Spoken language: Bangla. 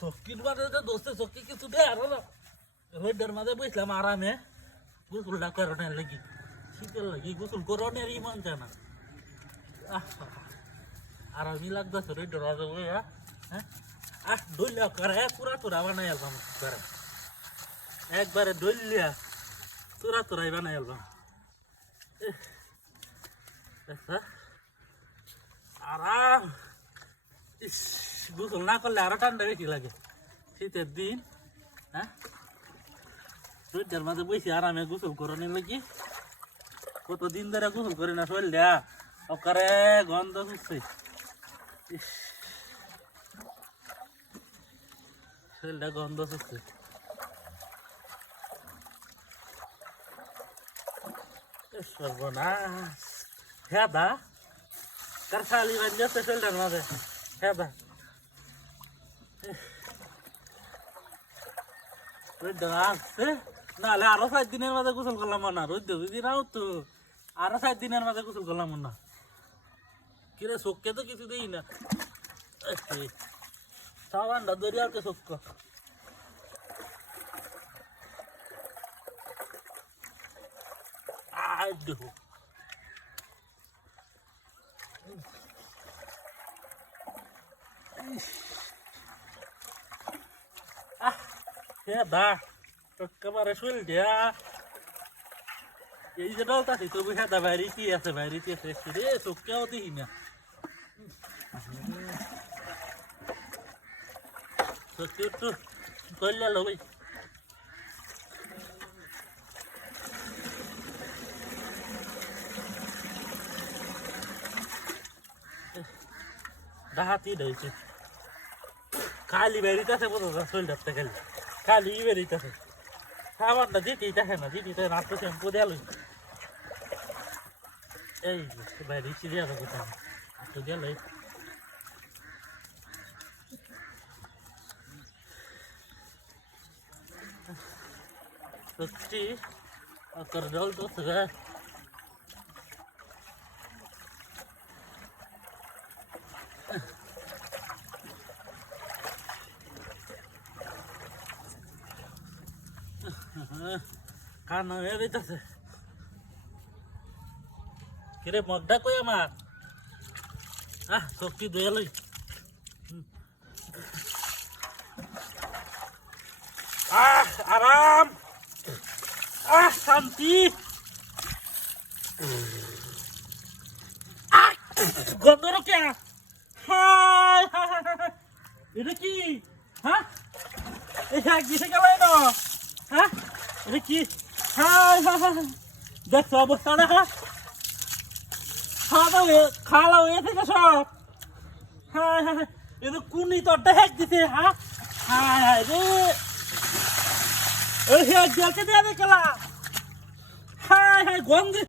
শক্তির মাঝে দোস্তে শক্তি কিছু দে আর রোডের মাঝে বসলাম আরামে গোসলটা করানোর লাগি শীতের লাগি গোসল করানোরই মন চায় না আরামই লাগতেছে রোডের মাঝে বইয়া হ্যাঁ ডলিয়া করে পুরা তোরা বানাই আলবাম করে একবারে ডলিয়া তোরা তোরাই বানাই আলবাম আরাম গোসল না করলে আরো ঠান্ডা বেশি লাগে শীতের দিন হ্যাঁ রোদের মাঝে বসে আরামে গোসল করানি লাগি কতদিন ধরে গোসল করি না শরীরটা ওকারে গন্ধ শুচ্ছে শরীরটা গন্ধ শুচ্ছে সর্বনাশ হ্যাঁ দা কার খালি বাজছে শরীরটার মাঝে হ্যাঁ দা আসছে নাহলে আরো 7 দিনের মাঝে গোসল করলাম না রোদ দুদিন তো আরো 7 দিনের মাঝে গোসল করলাম না কিরে চোখকে তো কিছু দেই না সাবানটা দরিয়াতে চোখ দেখো দা একেবারে শরীর দিয়া এই যে ডলতাছি তবু হেদা বাইরেতে আছে রে চোখকেও দেখি না চোখকে একটু করলে লবই ডাহাতি ধরেছে খালি বেরিতেছে বোঝা শরীরটা খালি খালি বেরিতেছে খাবারটা দিতেই থাকে না না তো শ্যাম্পু দেওয়া এই বেরিয়েছি দেওয়া যাবে একটু গেল সত্যি আর জল তো কান্না হয়ে যেতেছে কিরে মগটা কই আমার শক্তি দিয়ে লই আরাম শান্তি গন্ধ কে হাই এটা কি হ্যাঁ গিয়ে গেল না হ্যাঁ এটা কি হাই দেখছো অবস্থাটা খাওয়া হয়ে থেকে সব হ্যাঁ এ তো কুনি তোরটা হ্যাক দিতে হ্যাঁ হায় রে ওই হ্যাক জলকে দেওয়া দেখলা হায় গন্ধ